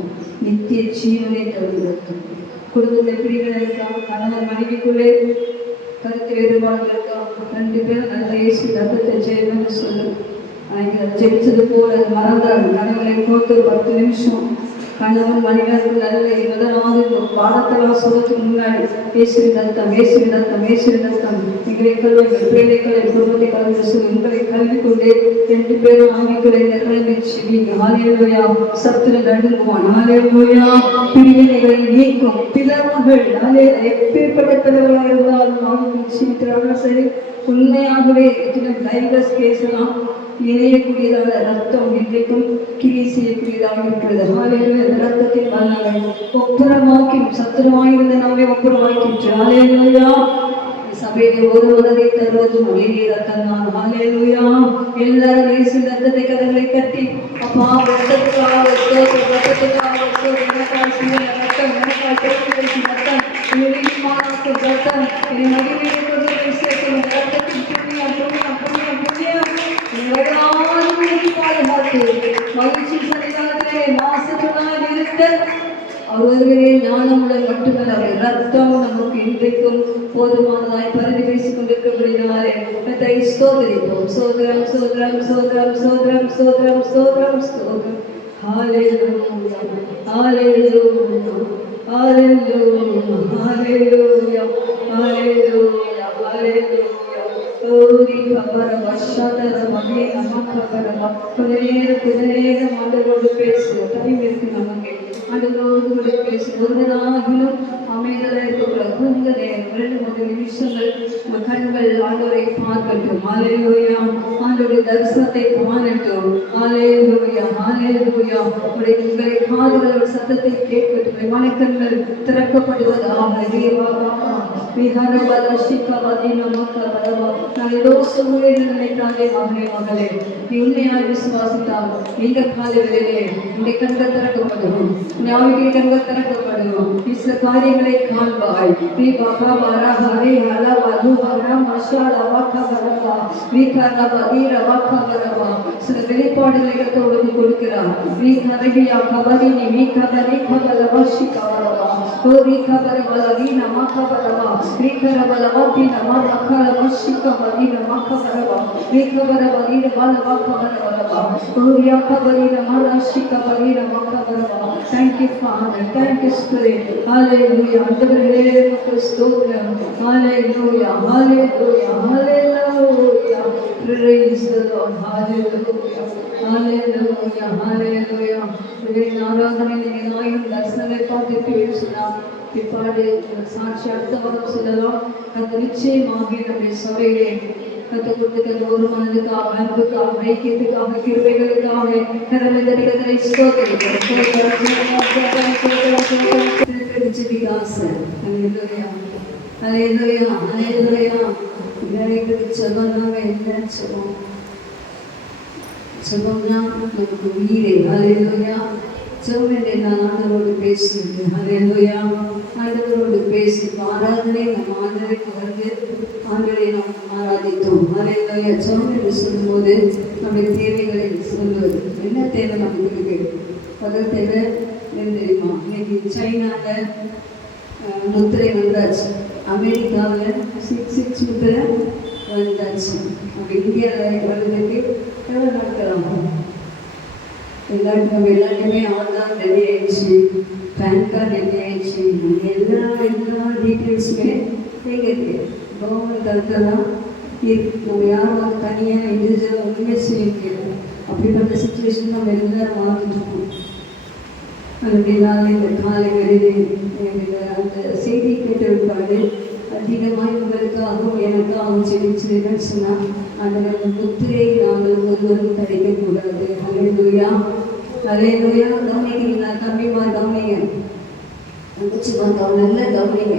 நித்திய ஜீவனை தரும் ரத்தம். குடும்பத்தை பிரிவுகள் இருக்கா, கணவன் மனைவிக்குள்ளே கருத்து வேறுபாடுகள் இருக்கா, 2 பேரும் நல்ல இயேசு ரத்தத்தை ஜெயம்னு சொல்லு. ஜெயிச்சது போல மறந்தார். கணவனை கோத்து 10 நிமிஷம் கணவன் மனைவியாருக்கு நல்ல முதலாவது பாடத்தெல்லாம் சொல்றதுக்கு முன்னாடி இயேசுவின் ரத்தம், இயேசுவின் ரத்தம், இயேசுவின் ரத்தம், எங்களை கல்வி, எங்கள் பிள்ளைகளை குடும்பத்தை கல்வி சொல்லி உங்களை கல்வி கொண்டே 2 பேரும் ஆவிக்குறை கல்வி செய்வீங்க. ஹல்லேலூயா. சத்துரு நடுங்குவான். ஹல்லேலூயா. பிரிவினைகளை நீக்கும் பிளவுகள் எப்பேற்பட்ட பிளவுகளாக இருந்தாலும் ஆவிக்குள் சீக்கிரமாக சரி உண்மையாகவே டைவர்ஸ் கேஸ் எல்லாம் இணையக்கூடியதாக ரத்தம் இன்றைக்கும் கிரி செய்யக்கூடியதாக இருக்கிறது. ஹல்லேலூயா. அந்த ரத்தத்தின் வல்லமை ஒப்புரமாக்கி சத்துருவாயிருந்த நம்மை ஒப்புரமாக்கிற்று. ஹல்லேலூயா. சபையை ஒரு மனதை தருவதும் ஒரே ரத்தம் தான். ஹல்லேலூயா. எல்லாரும் இயேசு ரத்தத்தை கதங்களை தட்டி அப்பா ரத்தத்துக்காக ரத்தத்துக்காக எனக்கால் சில ரத்தம், எனக்கால் பேசும் ரத்தம், மாணாக்கு ரத்தம், என்னை மகிமையை கொண்டு சேர்க்கும் ரத்தத்தின் புண்ணியம் புண்ணியம் புண்ணியம் புண்ணியம் பாதுகாத்து மகிழ்ச்சி சன்னிதானத்திலே மாசத்துடன் இருந்த அவர்களே ஞானமுடன் மட்டுமல்ல அவருடைய ரத்தம் நமக்கு இன்றைக்கும் போதுமானதாய் பரிதி பேசிக் கொண்டிருக்கப்படுகிறாரே ஸ்தோத்திரிப்போம். சோதரம் சோதரம் சோதரம் சோதரம் சோதரம் சோதரம் சோதரம். ஹல்லேலூயா ஹல்லேலூயா ஹல்லேலூயா ஹல்லேலூயா ஹல்லேலூயா ஹல்லேலூயா. ஓரி கபர வஷதர மகே நமக்கபர நேரம் ஆண்டவரோடு பேசு. டைம் இருக்கு நமக்கு. ஆண்டவரோடு பேசு. ஒரு நாளிலும் அமைதலாக இருக்கக்கூடாது. கொஞ்ச நேரம் 2-3 நிமிஷங்கள் கண்கள் ஆண்டவரை பார்க்கட்டும். ஹல்லேலூயா. ஆண்டவருடைய தரிசனத்தை காணட்டும். ஹல்லேலூயா ஹல்லேலூயா. உங்களை காதுகள் சத்தத்தை கேட்கட்டும். மனக்கண்கள் திறக்கப்படுவதாக. நான் ஏதோ சொல்லுவேன் நினைக்காதே மகனே மகளே, நீ உண்மையாக விசுவாசித்தால் இந்த காலைகளிலே இந்த கண்கள் திறக்கப்படும், ஞாபக கண்கள் திறக்கப்படும். சில காரியங்களை காண்பாய். நீ பாபா வரஹரே ஹலா வது ஹரா மஷா லவாக்கா வரவா வீகரா வதீர வாக்கா வரவா. சில வெளிப்பாடுகளை கத்தோடு கொடுக்கிறார். நீ கரகியா கபரி நீ மீ கபரி கபல வஷிகா வரவா ஓரி கபர வலவி நமக்கா வரவா வீகர வலவதி நம ரக்கல வஷிகா வதி நமக்கா வரவா வீகர வதீர வலவாக்கா வரவா ஓரியா கபரி நம ரஷிகா வதி நமக்கா வரவா. Thank you Father, thank you Spirit. Hallelujah. ஆண்டவரே உமக்கு ஸ்தோத்திரம். Hallelujah hallelujah hallelujah. Praise the Lord. Hallelujah hallelujah hallelujah. ஆராதனை நீங்கள் நாயும் தரிசனங்களை பார்த்து பேசலாம். பிற்பாடு சாட்சி அடுத்த வாரம் சொல்லலாம். அது நிச்சயமாக நம்முடைய சபையிலே கற்றுக் கொடுத்துக்கிறது ஒரு மனதுக்காக, அன்புக்காக, ஐக்கியத்துக்காக, கிருபைகளுக்காக கரங்களை நமக்கு உயிரே. ஹல்லேலூயா. ஜெபமே நான் ஆண்டவரோடு பேசுறது. ஹல்லேலூயா. ஆண்டவரோடு பேசி ஆராதனை நம் ஆண்டவருக்கு வந்து ஆண்டவரை நாம் ஆராதித்தோம். ஹல்லேலூயா. ஜெபம் சொல்லும்போது நம்முடைய தேவைகளை சொல்லுவது. என்ன தேவை நமக்கு? முதல் தேவை என்ன தெரியுமா? இன்னைக்கு சைனாவில் முத்திரை வந்தாச்சு, அமெரிக்காவில் 666 முத்திரை வந்தாச்சு. அப்போ இந்தியாவில் வருவதற்கு எவ்வளோ நடக்கலாம்? எல்லாருக்குமே ஆதார் ரெடி ஆயிடுச்சு, பேன் கார்டு ரெடி ஆயிடுச்சு, எல்லா டீட்டெயில்ஸுமே எங்கே இருக்கு? கவர்மெண்ட் கருத்தெல்லாம் நம்ம யாரும் தனியாக இண்டிவிஜுவலாக ஒன்றுமே செய்ய முடியாது. அப்படிப்பட்ட சுச்சுவேஷன் நம்ம எல்லாரும் வாழ்ந்துட்டுருக்கோம். அப்படினால இந்த காலை வேளையில் அந்த செய்தி கேட்ட விற்பாடு அதிகமாக உங்களுக்காகவும் எனக்காகவும் செடிச்சுன்னு சொன்னால் அந்த முத்திரையை நாங்கள் ஒருவரும் தடைக்கக்கூடாது. ஹல்லேலூயா ஹல்லேலூயா. கவனிக்கிறீங்களா? தம்பிமா கவனிங்க, தங்கச்சிமா நல்லா கவனிங்க.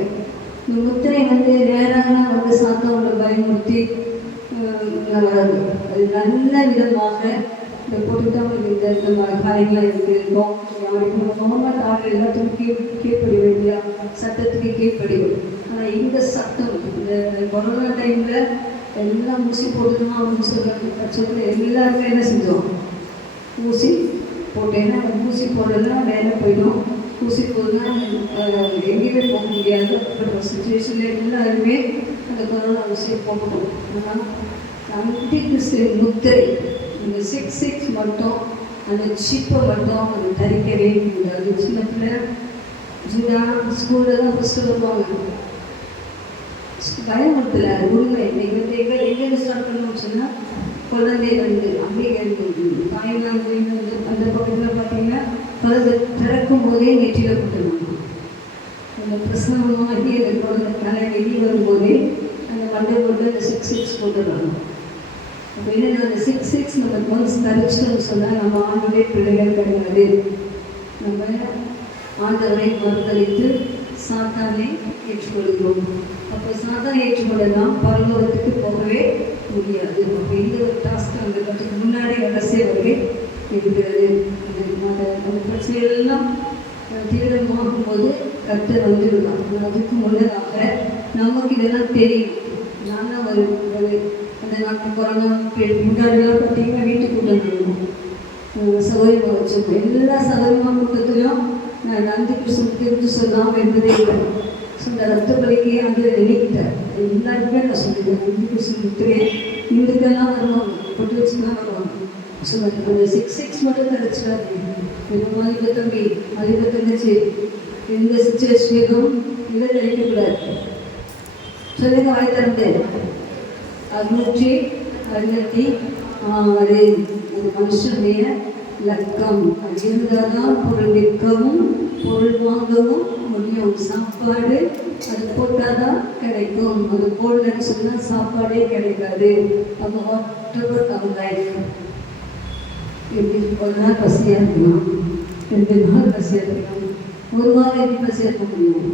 இந்த முத்திரை வந்து நேராக வந்து சாத்தவங்களை பயமுறுத்தி வராது. அது நல்ல விதமாக இந்த போட்டுக்கிட்டு இந்த காரியங்களாக இருக்கும். கவர்மெண்ட் ஆர்டர் எல்லாத்துக்கும் கீழ்ப்படி வேண்டிய சட்டத்துக்கு கீழ்ப்படியும். ஆனால் இந்த சட்டம் இந்த கொரோனா டைமில் எல்லாம் ஊசி போட்டுக்கணும் அப்படின்னு சொல்ல எல்லாருமே என்ன செஞ்சோம்? ஊசி போட்டேன்னா ஊசி போடுறதுலாம் வேலை போயிடும். ஊசி போடுறதுனா எங்கேயுமே போக முடியாது. அப்படிப்பட்ட சுச்சுவேஷனில் எல்லாருமே அந்த கொரோனா ஊசியை போட்டுக்கணும். ஆனால் அந்தி கிறிஸ்துவின் முத்திரை இந்த 66 மட்டும் அந்த சிப்பை மட்டும் அது தரிக்கவே கூடாது. சின்ன பிள்ளை ஜூடா ஸ்கூலில் தான் ஃபஸ்ட்டு வருவாங்க. பயமுறுத்தல, அது உண்மை. எங்கே ஸ்டார்ட் பண்ணணும்னு சொன்னால் குழந்தை அப்படியே தாய்லாந்து அந்த பக்கத்தில் பார்த்தீங்கன்னா கலந்து திறக்கும் போதே நெற்றியில் போட்டுருவாங்க. அந்த பிரசவமாகி அந்த குழந்தை தலை வெளியே வரும்போதே அந்த மண்டை போட்டு அந்த 6 போட்டுடுறாங்க. அப்போ என்னென்ன அந்த 6 நம்ம ஒன்ஸ் தரிச்சிட்டோம்னு சொன்னால் நம்ம ஆண்டவரே பிள்ளைகள் கிடையாது. நம்ம ஆண்டவரை மறுதளித்து சாத்தானை ஏற்றுக்கொள்கிறோம். அப்போ சாத்தானை ஏற்றுக்கொள்ளலாம் பரலோகத்துக்கு போகவே முடியாது. அப்போ இந்த ஒரு டாஸ்க் அந்த கற்றுக்கு முன்னாடி ரகசியவர்களே இருக்கிறது. அந்த பிரச்சனைகள்லாம் தீவிரமாகும் போது கர்த்தர் வந்துடுவாங்க. அதுக்கு முன்னதாக நமக்கு இதெல்லாம் தெரியும். நான் ஒரு அந்த நாட்டு கொரோனா முன்னாடிலாம் பார்த்தீங்கன்னா வீட்டுக்குள்ளே சௌகரியமாக வச்சுருக்கோம். எல்லா சௌகரியமாக கூட்டத்திலும் நான் நந்தி கிருஷ்ணன் தெரிஞ்சு சொல்லாமல் இருந்ததே இல்லை. ஸோ இந்த ரத்த பலிக்கு வந்து நினைக்கிட்டேன். எல்லாருக்குமே நான் சொல்லிடுவேன், நந்தி கிருஷ்ணன் முத்திரையே இந்துக்கெல்லாம் வருவாங்க, பொட்டு வச்சுக்கலாம் வருவாங்க. ஸோ அந்த 6 மட்டும் தரிச்சிடாது. இந்த மதிப்பு தம்பி மதிப்பு தங்கச்சி எந்த சுச்சுவேஷனும் இதை நினைக்கக்கூடாது. சொல்லுங்க வாய் திறந்து 666 அது மனுஷனுடைய லக்கம். அது இருந்தால் தான் பொருள் விற்கவும் பொருள் வாங்கவும் முடியும். சாப்பாடு அது போட்டால் தான் கிடைக்கும். அது போடலன்னு சொன்னால் சாப்பாடே கிடைக்காது. அது வாட்டவர் அவங்க எப்படி ஒரு நாள் பசியாக இருக்கலாம், 2 நாள் பசியாக இருக்கலாம், ஒரு வாரம் எப்படி பசியாக இருக்க முடியும்?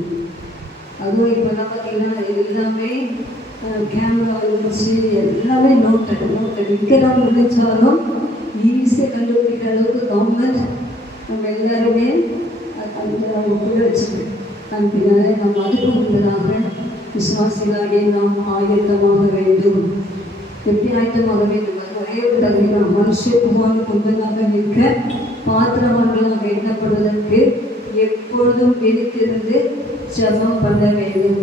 அதுவும் இப்போலாம் பார்த்தீங்கன்னா எல்லாமே கேமரா எல்லாமே நோட்டு விற்கலாம் முடிஞ்சாலும் ஈஸியாக கண்டுபிடிக்கிற அளவுக்கு கவர்மெண்ட் நம்ம எல்லாருமே அந்த வச்சுருக்கு. அதனால நம்ம அதுக்கு முன்னதாக விசுவாசிகளாகிய நாம் ஆயத்தமாக வேண்டும். எப்படி ஆயத்தமாக வேண்டும்? ஒரே ஒரு தகுதி மனுஷகுமார் கொண்டதாக நிற்க பாத்திரவான்களாக எண்ணப்படுவதற்கு எப்பொழுதும் விழித்திருந்து ஜபம் பண்ண வேண்டும்.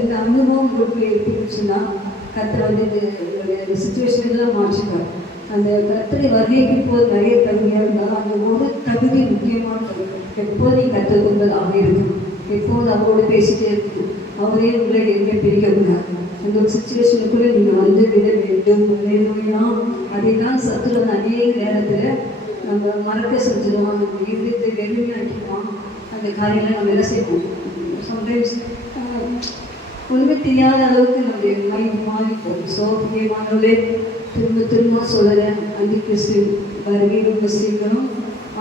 இந்த அனுபவம் உங்களுக்கு இருந்துச்சுன்னா கர்த்தர் வந்து இந்த சுச்சுவேஷன்லாம் மாற்றினார். அந்த கர்த்தரை வருகைக்கு போது நிறைய தகுதியாக இருந்தாலும் அந்த ஒரு தகுதி முக்கியமான தகுதி. எப்போதும் கற்றுக்கொண்டதாக இருக்கும், எப்போது அவரோடு பேசிட்டே இருக்கும். அவரே உங்களை எங்கே பிரிக்கக்கூடாது. அந்த ஒரு சுச்சுவேஷனுக்குள்ளே நீங்கள் வந்து விட வேண்டும். வேணும்னா அதை தான் சத்துருவன் அநேக நேரத்தில் நம்ம மறக்க செஞ்சிடுவோம். நம்ம இருந்துட்டு வெளியாக்கிடுவோம். அந்த காரியங்களை நம்ம என்ன செய்வோம்? சம்டைம்ஸ் ஒன்றுமே தெரியாத அளவுக்கு நம்முடைய மைண்ட் மாறி போகும். ஸோ முக்கியமானவர்களே, திரும்ப சொல்லுறேன், அந்தி கிறிஸ்து வருகை ரொம்ப சீக்கிரம்,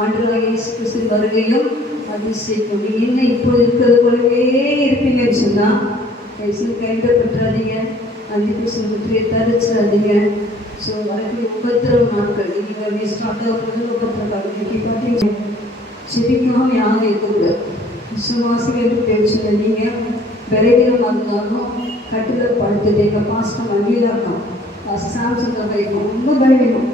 ஆண்டவராகிய இயேசு கிறிஸ்து வருகையும் அது சீக்கிரம். நீங்கள் என்ன இப்போ இருக்கிறது போலவே இருப்பீங்கன்னு சொன்னால் கைவிடப்பட்டுறாதீங்க. அந்தி கிறிஸ்து முத்திரையை தரிச்சிடாதீங்க. ஸோ வரக்கூடிய உபத்திரவ நாட்கள் நீங்கள் ஸ்டார்ட் ஆகுறது உபத்திரக்காக இன்னைக்கு பார்த்தீங்கன்னா செபிக்காமல் யாரும் இருக்கக்கூடாது. விசுவாசிகளுக்கு பேச்சு நீங்கள் விரைவிலமாக இருந்தாலும் கட்டில் படுத்துட்டு எங்கள் பாஸ்டம் வண்டியில் இருக்கான். சாம்சங் வைக்கும் ரொம்ப விரைவிலும்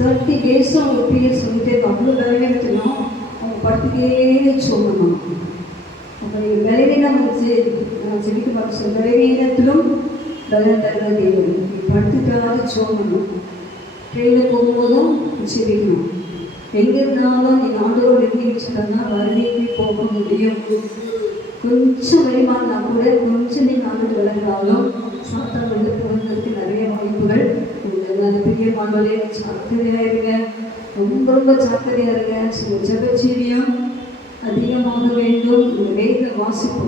30 days அவங்க பீரியட் சொல்லிட்டே இருக்கும். அவ்வளோ விரைவிலத்திலும் அவங்க படுத்துக்கே சொல்லணும். அப்போ நீங்கள் விரைவிலம் நான் செபிக்க பார்த்து விரைவிலத்திலும் பலன் தருவது படுத்துக்காவது சொல்லணும். ட்ரெயினில் போகும்போதும் செபிக்கணும். எங்கே இருந்தாலும் நீங்கள் ஆண்டோடு இருந்தீங்கன்னா வருகைக்கு போக முடியும். கொஞ்சம் வெளிமாறினா கூட கொஞ்சம் நீங்கள் ஆண்டு விலகினாலும் சாத்தான் வந்து பிறந்ததுக்கு நிறைய வாய்ப்புகள் உண்டு. அந்த பெரிய மாணவர்களே ஜாக்கிரதையாக இருங்க, ரொம்ப ஜாக்கிரதையாக இருங்க. ஜெபஜீவியம் அதிகமாக வேண்டும். இந்த வேத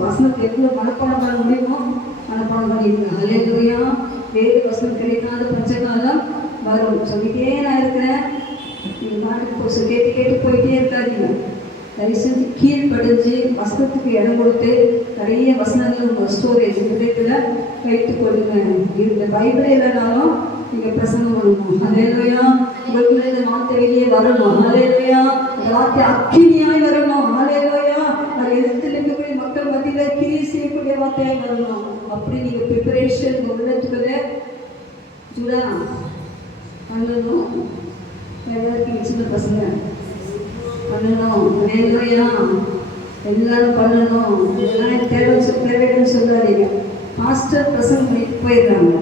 வசனத்தை எவ்வளோ மனப்பாடம் பண்ண முடியுமோ மனப்பாடம் பண்ணிடுங்க. ஹல்லேலூயா. வேத வசனம் கிடைக்காத பஞ்சகாலம் வரும். சொல்லிட்டே நான் இருக்கிறேன். நீங்கள் பாட்டுக்கு கேட்டு போயிட்டே இருக்காதீங்க. தயவுசெஞ்சு கீழ்படிஞ்சு வசனத்துக்கு இடம் கொடுத்து நிறைய வசனங்கள் உங்கள் ஸ்டோரேஜ் இதயத்தில் வைத்துக் கொள்ளுங்க. இந்த பைபிளே இல்லைனாலும் நீங்கள் பிரசங்கம் பண்ணணும். ஹல்லேலூயா. உங்களுக்குள்ள இந்த வார்த்தை வெளியே வரணும். ஹல்லேலூயா. அந்த வார்த்தை அக்கினியாய் வரணும். ஹல்லேலூயா. அது எதிர்த்து இருக்கக்கூடிய மக்கள் மத்தியில் கிரியை செய்யக்கூடிய வார்த்தையாய் வரணும். அப்படி நீங்கள் ப்ரிப்பரேஷன் உள்ளத்துக்குள்ளே ஜூடா பண்ணணும். எல்லாருக்கும் சின்ன பசங்க பண்ணணும். ஹல்லேலூயா. எல்லாரும் பண்ணணும். எல்லாம் தேவைன்னு சொல்லாதீங்க. மாஸ்டர் பிரசங்கம் பண்ணிட்டு போயிடுறாங்க.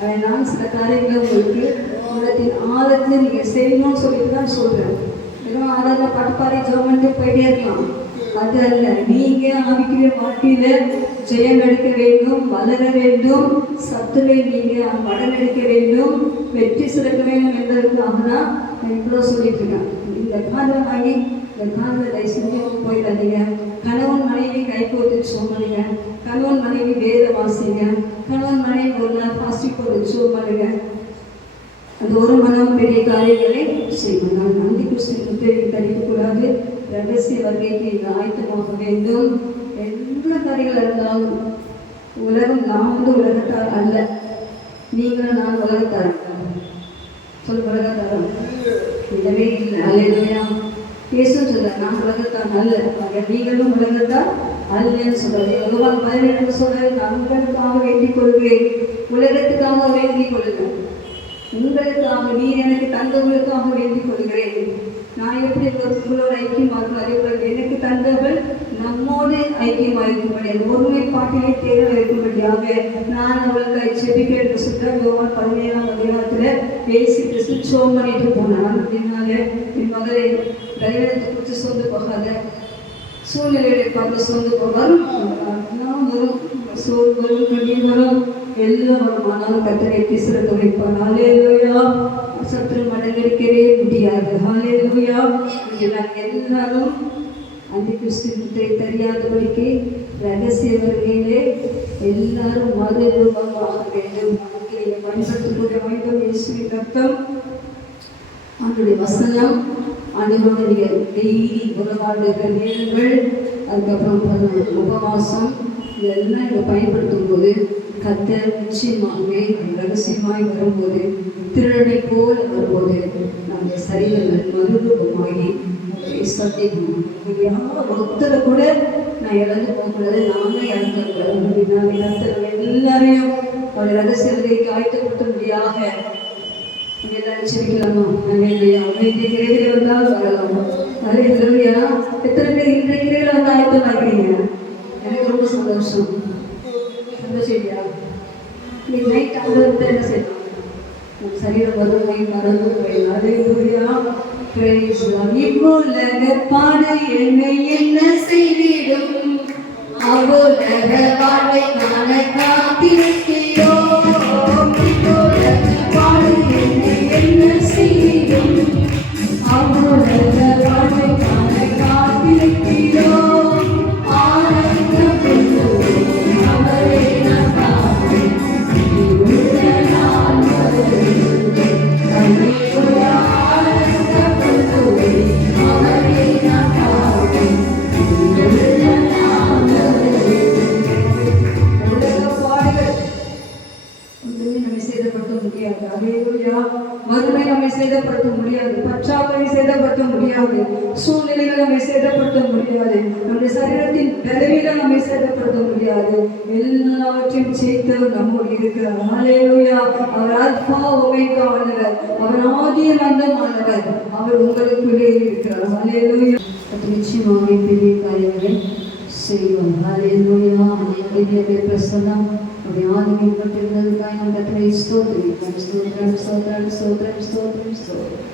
அதனால் சில காரியங்களை உங்களுக்கு உள்ளத்தின் ஆழத்தில் நீங்கள் செய்யணும்னு சொல்லிட்டு தான் சொல்கிறேன். வெறும் ஆராதனை பட்டுப்பாறை ஜெபம்ட்டு போயிட்டே இருக்கலாம், அது அல்ல. நீங்க ஆவிக்குரிய வாழ்க்கையில ஜெயம் எடுக்க வேண்டும், வளர வேண்டும், சத்துவை நீங்க வடநெடுக்க வேண்டும், வெற்றி சிறக்க வேண்டும் என்பதற்காக தான் நான் இவ்வளோ சொல்லிட்டு இருக்கேன். இந்த காதல் வாங்கி இந்த காதலை செஞ்சு போயிடாதீங்க. கணவன் மனைவி கைகோத்து சோமனுங்க, கணவன் மனைவி வேத வாசிங்க, கணவன் மனைவி ஒரு நாள் பாசி போட்டு சோமனுங்க. அந்த ஒரு மனம் பெரிய காரியங்களை செய்வோம். நான் நந்தி கிறிஸ்துவத்தை கடிக்கக்கூடாது. ரகசிய வருகைக்கு இது ஆயத்தமாக வேண்டும். எல்லா காரியங்கள் இருந்தாலும் உலகம், நான் உலகத்தார் அல்ல, நீங்களும் நான் உலகத்தார். சொல் உலகத்தாரம் இல்லவே இல்லை. அல்லேலூயா. இயேசு சொல்ல நான் உலகத்தார் அல்ல, நீங்களும் உலகத்தார் அல்லன்னு சொல்றாரு. யோவான் 17 சொல்றாரு, நான் உங்களுக்காக வேண்டிக் கொள்கிறேன், உலகத்துக்காக வேண்டிக் கொள்ளுங்கள், உங்களுக்காக நீர் எனக்கு தந்தவர்களுக்காக வேண்டிக் கொள்கிறேன். நான் எப்படி உங்களோட ஐக்கியமாக அதே போல எனக்கு தந்தவர்கள் நம்மோடு ஐக்கியமாக இருக்கும்படி, அந்த ஒருமைப்பாட்டிலே தேர்வு இருக்கும்படியாக நான் அவர்களுக்கு செபிக்கிறேன் என்று சொல்ற யோவான் 17ஆம் அதிகாரத்தில் இயேசு கிறிஸ்து சோம் பண்ணிட்டு போனான். அப்படின்னால என் மகளை கல்யாணத்தை குறித்து சொந்து போகாத, சூழ்நிலைகளை பார்த்து சொந்து போகாது, வரும் சோறு வரும், கண்ணீர் வரும், எல்லாம் வரும். ஆனாலும் கர்த்தரை சிறக்க வைப்பார். ஹல்லேலூயா. சத்துரு மடங்கடிக்கவே முடியாது. ஹல்லேலூயா. எல்லாரும் அந்த கிறிஸ்துவை தெரியாதபடிக்கு ரகசிய வருகையிலே எல்லாரும் மறுரூபமாக வேண்டும். வாழ்க்கையை பயன்படுத்தக்கூடிய வேண்டும். இயேசுவின் ரத்தம், ஆண்டுடைய வசனம், ஆண்டவருடைய டெய்லி உறவாடுகிற நேரங்கள், அதுக்கப்புறம் உபவாசம், இதெல்லாம் இங்கே பயன்படுத்தும் போது கர்த்தர் நிச்சயமாகவே ரகசியமாய் வரும்போது, திருடனை போல் வரும்போது நம்முடைய சரீரங்கள் மறுரூபமாகி ஒருத்தரை கூட நான் இழந்து போகக்கூடாது, நாங்கள் இழந்துக்கூடாது. அப்படின்னா கர்த்தர் எல்லாரையும் அவருடைய ரகசிய வருகைக்கு ஆயத்தப்படுத்தும்படியாக எல்லாரும் செபிக்கலாமா? இன்றைய கிரையில் வந்தால் வரலாமா? அல்லேலூயா. எத்தனை பேர் இன்றைய கிரையில் வந்து ஆயத்தமாக்கிறீங்க? எனக்கு ரொம்ப சந்தோஷம். சந்தோஷம். நீ நைட் ஆண்டவர்கிட்ட என்ன செய்யலாம்? உன் சரீரம் வறுமை மறந்து போயிடும். அல்லேலூயா. Praise the lord. இவ்வுலக பாடு என்னை என்ன செய்திடும், அவ்வுலக வாழ்வை காண காத்திருக்கிறோம். இவ்வுலக பாடு என்னை என்ன செய்திடும், அவ்வுலக வாழ்வை காண காத்திருக்கிறோம். மறுமை நம்மை சேதப்படுத்த முடியாது, பற்றாக்குறை சேதப்படுத்த முடியாது, சூழ்நிலைகள் நம்மை சேதப்படுத்த முடியாது, நம்முடைய சரீரத்தின் பலவீனம் நம்மை சேதப்படுத்த முடியாது. எல்லாவற்றையும் சேர்த்தவர் நம்மோடு இருக்கிறார். ஹல்லேலூயா. அவர் அல்பா ஒமேகா ஆனவர், அவர் ஆதியும் அந்தமானவர், அவர் உங்களுக்குள்ளே இருக்கிறார். ஹல்லேலூயா. நிச்சயமாக பெரிய காரியங்களை செய்வோம். ஹல்லேலூயா. அநேக பிரசன்னம் அப்படி ஆதிக்கம் பட்டிருந்ததுக்காக நம்ம கர்த்தரை ஸ்தோத்திரிக்கிறோம். ஸ்தோத்திரம் ஸ்தோத்திரம் ஸ்தோத்திரம் ஸ்தோத்திரம் ஸ்தோத்திரம்.